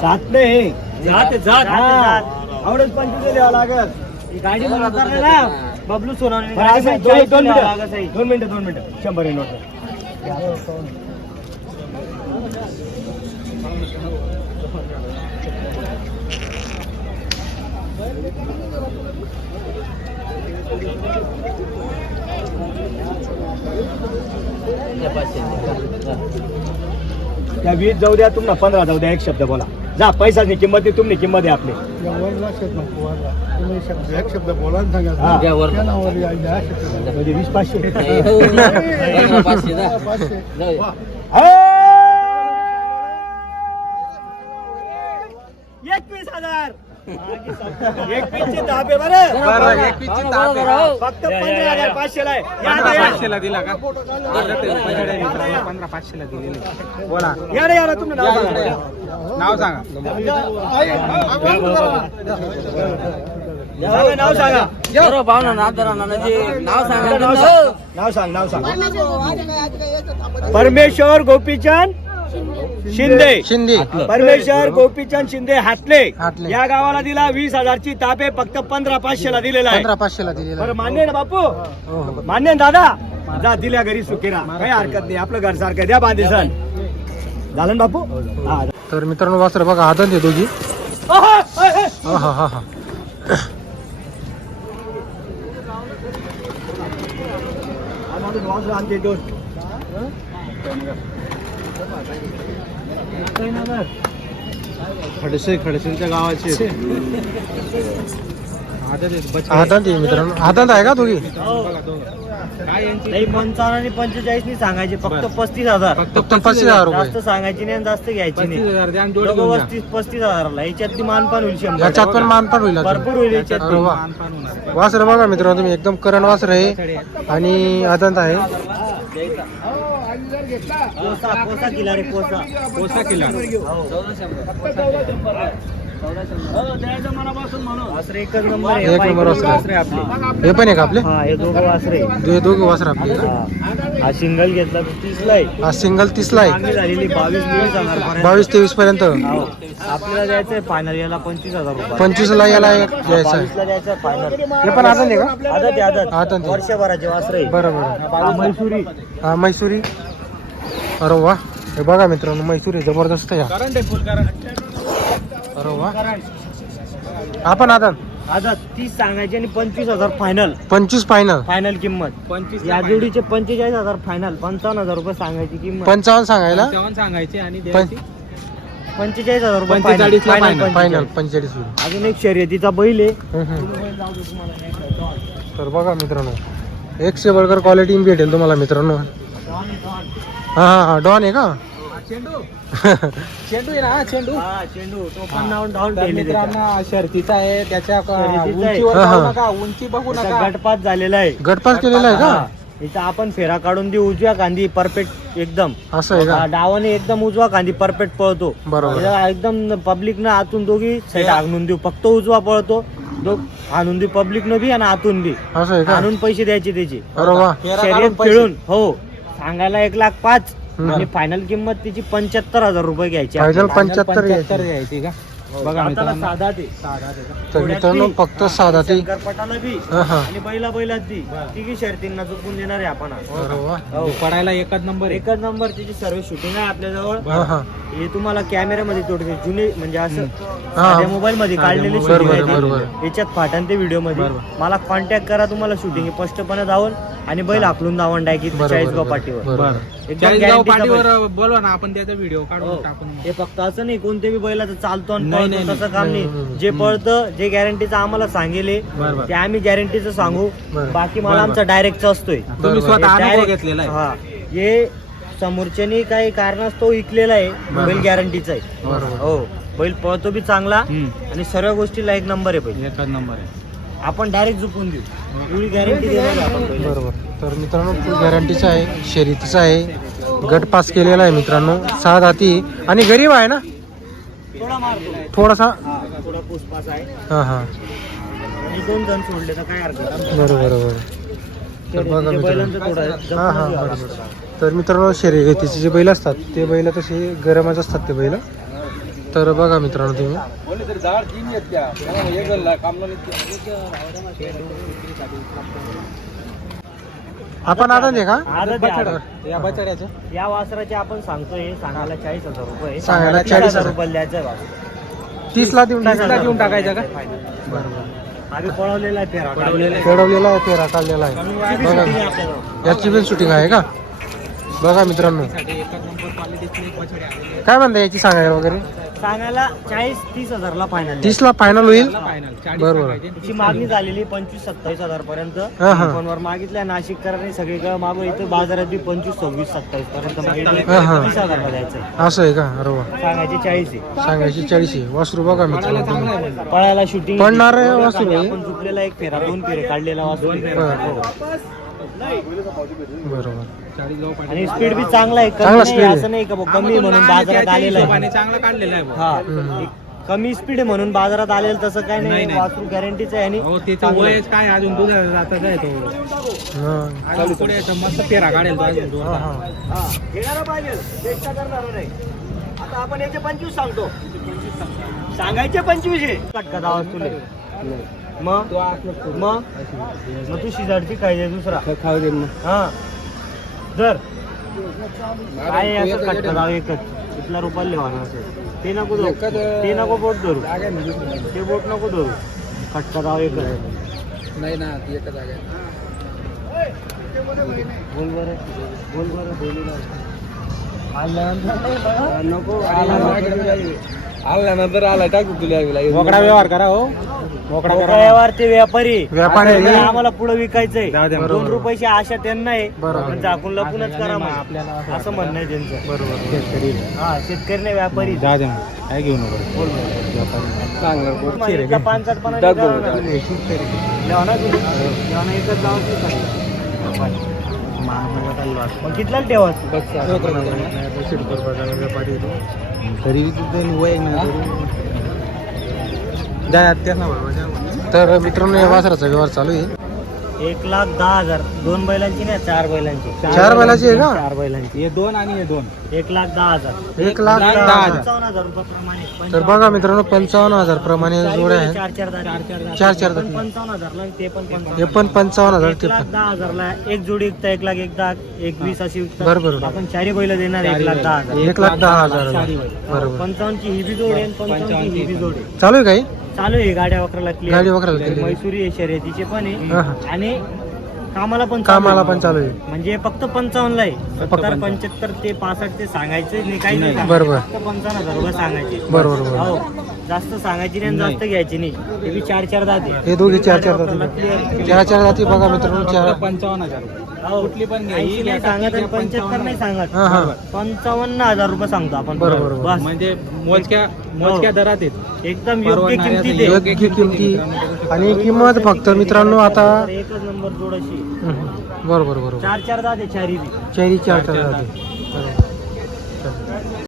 जात नाही जात जात. आवडच पंचवीस द्यावं लागत गाडी ना बबलू सोनवणे दोन. मिनिटं दोन मिनिटं दोन मिनिटं. शंभर नोट. त्या वीस जाऊ द्या तुम्हाला पंधरा जाऊ द्या एक शब्द बोला जा पैशाची किंमत आहे तुमची किंमत आहे आपली एक शब्द बोला ना सांगा हा. त्या नावावर या- या शब्दावर. पाचशे. वा. एकवीस हजार एकवीसची दहा पे फक्त पंधरा हजार पाचशे ला पाचशेला दिला का? पंधरा पाचशेला दिलेले. बोला. या रे या रे तुम्ही नाव सांगा. नाव सांगा. सांगा, नाव सांगा. नाव धरा ना, नाव सांगा. आपलं नाव ना. सांग. नाव सांग नाव सांग. परमेश्वर गोपीचंद शिंदे. शिंदे. परमेश्वर गोपीचंद शिंदे हातले. हातले. या गावाला दिला वीस हजारची तापे फक्त पंधरा पाचशे ला दिलेला आहे. पंधरा पाचशेला दिलेला बरं मान्य आहे ना बापू? हो हो. मान्य आहे ना दादा? जा दिल्या घरी सुखीरा काही हरकत नाही आपलं घर सारखं द्या बांधे सण झालं ना बापू? हा. तर मित्रांनो वासर बघा आदन दे दोघी. अहो, अहो, अहो. हा हा हा आम्हाला दोन खडसे खडसेच्या गावाचे आदन दे मित्रांनो. आदन आहे का दोघी नाही पंचावन्न आणि पंचेचाळीस नाही सांगायचे. फक्त पस्तीस हजार. फक्त पस्तीस हजार जास्त रुपये. सांगायची नाही आणि जास्त घ्यायची नाही. दोघं पस्तीस पस्तीस हजारला. याच्यात ती मानपान होईल शंभर. याच्यात पण मानपान होईल अजून. भरपूर होईल याच्यात. अरे वा. वासर बघा मित्रांनो तुम्ही. एकदम करण वासर आहे आणि आदंत आहे. कोसा कोसा किला रे कोसा. कोसा किल्ला. वासरे एकच नंबर आहे. एक नंबर वासरे वासर आपले. हे पण आहे का आपले? हा हे दोघं वासरे दोघे वासर आपले? हा. हा सिंगल घेतला तीसला आहे. हा सिंगल तीसला आहे. मागणी झालेली बावीस तेवीस हजार पर्यंत. बावीस तेवीस पर्यंत. हो. आपल्याला द्यायचंय फायनल याला पंचवीस हजार रुपये. पंचवीस ला याला एक घ्यायचं आहे बावीसला द्यायचं फायनल हे पण आदन आहे का? आदत आहे, आदत. आदत आहे. वर्षभराचे वासरे बरं बरं मैसुरी. हा मैसुरी. अरे वा. हे बघा मित्रांनो मैसुरी जबरदस्त आहे. हा. अरे वा. आपण आता आदत तीस सांगायचे आणि पंचवीस हजार फायनल पंचवीस फायनल फायनल किंमत. या जोडीचे पंचेचाळीस हजार फायनल पंचावन्न हजार रुपये सांगायची किंमत. पंचावन्न सांगायला? सांगायचे आणि पंचेचाळीस हजार रुपये 45 ला final, final. final, final 45. पंचेचाळीस होईल. अजून एक शर्यतीचा बैल आहे. हम्म, हम्म. तर बघा मित्रांनो एकशे बर्गर क्वालिटी भेटेल तुम्हाला मित्रांनो. हा डॉन आहे का? चेंडू. आहे ना चेंडू. हा, चेंडू. तो पण नाव डाऊन तर मित्रांनो शर्तीचा आहे. त्याच्या. उंचीवर जाऊ. नका उंची बघू नका. गटपात झालेला आहे. गटपास केलेला आहे. का? इथं आपण फेरा काढून देऊ. उजव्या कांदी परफेक्ट एकदम. असं आहे का? डावाने एकदम उजवा कांदी परफेक्ट पळतो. बरोबर. एकदम पब्लिक न आतून दोघी साईड आणून देऊ. फक्त उजवा पळतो. दो आणून देऊ. पब्लिक न बी आणि आतून बी. असं आहे का? आणून पैसे द्यायचे त्याचे. खेळून हो. सांगायला एक लाख पाच. आणि फायनल किंमत त्याची पंच्याहत्तर हजार रुपये घ्यायची फायनल आपल्याला. पंच्याहत्तर पंच्याहत्तर घ्यायची का बघा दाताला मित्रांनो साधा ते तर मित्रांनो फक्त साधा ती शंकरपटाला बी हा हा आणि बैला बैलात बी तिघी शर्तींना चुकून देणार आहे आपण आज. अरे वा हो. पडायला एकच नंबर आहे एकच नंबर त्याची सर्व शूटिंग आहे आपल्याजवळ हा हा हे तुम्हाला कॅमेऱ्यामध्ये थोडे जुने म्हणजे असं हा. मोबाईल मध्ये काढलेले shooting आहे बरोबर. ते. याच्यात फाटन ते व्हिडिओमध्ये मला कॉन्टॅक्ट करा तुम्हाला शूटिंग स्पष्टपणे जाऊन आणि बैल हाकलून डायरेक्ट बरोबर, चाळीसगाव. पाठीवर बरोबर. एकदम चाळीसगाव guarantee चा पाठीवर बैल. बोलवा ना आपण त्याचा व्हिडिओ हो. काढून टाकून हे फक्त असं नाही कोणते बी बैलाचं चालतो आणि नाही, पळतो नाही, काम नाही. जे पळतं जे गॅरंटीचं आम्हाला सांगेले बरोबर. ते आम्ही गॅरंटीचं सांगू. बरोबर. बाकी मला बरोबर. आमचा डायरेक्टचा असतोय. तुम्ही बरोबर. स्वतः अनुभव Direct- घेतलेला आहे. हा. हे समोरच्यानी काही कारणास्तव विकलेला आहे. बैल गॅरंटीचा आहे. बरोबर हो. बैल पळतो बी चांगला हम्म. आणि सर्व गोष्टीला एक नंबर आहे बैल. एकच नंबर आहे. आपण डायरेक्ट झुकून देऊ. एवढी गॅरंटी देणार आहे आपण बैलाची. बरोबर तर मित्रांनो फुल गॅरंटीचा आहे शर्यतीचा आहे. गट पास केलेला आहे मित्रांनो. सहा दाती आणि गरीब आहे ना? थोडा मारतो थोडासा? हा थोडा पुसपास आहे. हा हा. आणि दोन जण सोडले तर काय हरकत नाही. बरोबर बरोबर. तर बघा ते मित्रांनो. बैलांचं थोडं आहे. हा हा बरोबर. तर मित्रांनो शर्यतीचे जे बैल असतात ते बैल तसे गरमच असतात ते बैल. तर बघा मित्रांनो तुम्ही. आपण आता दे का? आदत आहे, आदत. या बछड्याचं. या वासराचे आपण सांगतोय हे सांगायला चाळीस हजार रुपये. सांगायला 40 40,000 रुपये द्यायचं आहे वासर. तीस ला देऊन 30 ला टाकायचं. देऊन टाकायचं का? बरोबर. आम्ही पळवलेला आहे फेरा पळवलेला आहे. फेडवलेला आहे फेरा काढलेला आहे. बघा. shooting आहे. याची पण शूटिंग आहे का? बघा मित्रांनो. काय म्हणता याची सांगायला वगैरे? सांगायला चाळीस तीस हजारला फायनल तीस ला फायनल होईल बरोबर. मागणी झालेली पंचवीस सत्तावीस हजार पर्यंत हा, हा. फोनवर मागितल्या नाशिककरांनी सगळीकडे मागो इथं बाजारात बी पंचवीस सव्वीस सत्तावीस पर्यंत हा, हा. मागितले तीस हजारला द्यायचं असं आहे का अरे वा सांगायचे चाळीस आहे सांगायची चाळीस आहे वासरू बघा मित्रांनो. आहे पण. पळायला शूटिंग पळणार आहे वासरू हे. आपण चुकलेला एक फेरा दोन फेरे काढलेला वासरू आहे. बरोबर. आणि स्पीड बी चांगला आहे कमी चांगला नाही आहे. असं नाही का हा, कमी म्हणून बाजारात आलेला आहे चांगला काढलेला आहे. हा हम्म. एक कमी स्पीड आहे म्हणून बाजारात आलेलं तसं काय नाही, नाही नाही. वासरू गॅरंटीच आहे आणि हो त्याचं चांगलं आहे. वयच काय अजून दुधाचा जाता आहे तो हा. अजून पुढे याचा मस्त पेरा काढेल तो अजून हा, जोरदार. हा. हा, घेणारा पाहिजे चेष्टा करणार नाही आता आपण याचे पंचवीस सांगतो सांगायचे पंचवीस आहे कटका दावा तुले मग. मग? मग तू शिजाडची काय दुसरा. खाऊ दे मग. हा. जर काय असं दावा एकच इथला रुपयाला लिहावा असेल. ते नको धरू. ते नको बोट धरू. दुसरी. ते बोट नको धरू. कटका दावा एकच. नाही ना ती एकच जागा आहे. बोल बरं. बोल बरं बोलू आल्यानंतर नको. आल्यानंतर आला टाकू तुला मोकळा व्यवहार करा हो. मोकळा करा. व्यापारी. व्यापारी आम्हाला पुढे विकायचंय. जाऊ द्या. दोन बरोबर. रुपयाची आशा त्यांना आहे. बरोबर. पण झाकून लपूनच करा मग. आपल्याला असं असं म्हणणं आहे त्यांचं. बरोबर शेतकरी. हा शेतकरी नाही व्यापारी. जा द्या काय घेऊ नको. बोल नाही करावा ना. लेवा ना तुम्ही. लेवा ना. एकच लावा की? काय? बाय. मग कितला ठेवाच तर. मित्रांनो या वासराचा व्यवहार चालू आहे. एक लाख दहा हजार. दोन बैलांची नाही चार बैलांची. चार बैलाची आहे का? चार बैलांची. हे दोन आणि हे दोन. एक लाख दहा हजार. एक लाख दहा दहा हजार. पंचावन्न हजार रुपयाप्रमाणे. तर बघा मित्रांनो पंचावन्न हजार प्रमाणे जोड्या आहेत. चार चार दात. चार चार पण. पंचावन्न हजारला ते पण हे पंचावन्न पण पंचावन्न हजार एक ते लाख पण. दहा हजारला. एक जोडी विकता एक लाख एक दहा एक वीस अशी विकता बरोबर. आपण चारी बैल देणार एक लाख. दहा हजार. एक लाख दहा हजार. चारी बरोबर. पंचावन्नची ही बी जोड आहे आणि पंचावन्नची ही बी जोड. आहे चालू आहे काही? चालू आहे गाड्या वक्राला क्लिअर गाडी वगैरे केली मैसुरी आहे शर्यतीचे पण हा, आहे. हा. आणि कामाला पण चालू कामाला आहे. पण चालू आहे म्हणजे फक्त पंचावन्न ला आहे सत्तर 55. पंच्याहत्तर ते पासष्ट ते सांगायचे नाही काही नाही. सांगायचं. बरोबर. फक्त पंचावन्न हजार रुपये सांगायचे बरोबर बरोबर हो जास्त सांगायची नाही आणि. जास्त घ्यायची नाही ते बी चार चार दाते हे दोघी चार चार जाती. चार चार जाती बघा मित्रांनो चार पंचावन्न हजार. कुठली पण घ्या. ही नाही सांगत आणि पंच्याहत्तर नाही सांगत. हा, हा. पंचावन्न हजार रुपये सांगतो आपण बरोबर, बरोबर. बस. म्हणजे मोजक्या मोजक्या दरात आहेत एकदम योग्य परवडणाऱ्या आहे. योग्य किमती आणि किंमत फक्त मित्रांनो आता एकच नंबर जोडाशी. हम्म. बरोबर बरोबर. चार चार दाते चारी बी. चारी चार चार बरोबर.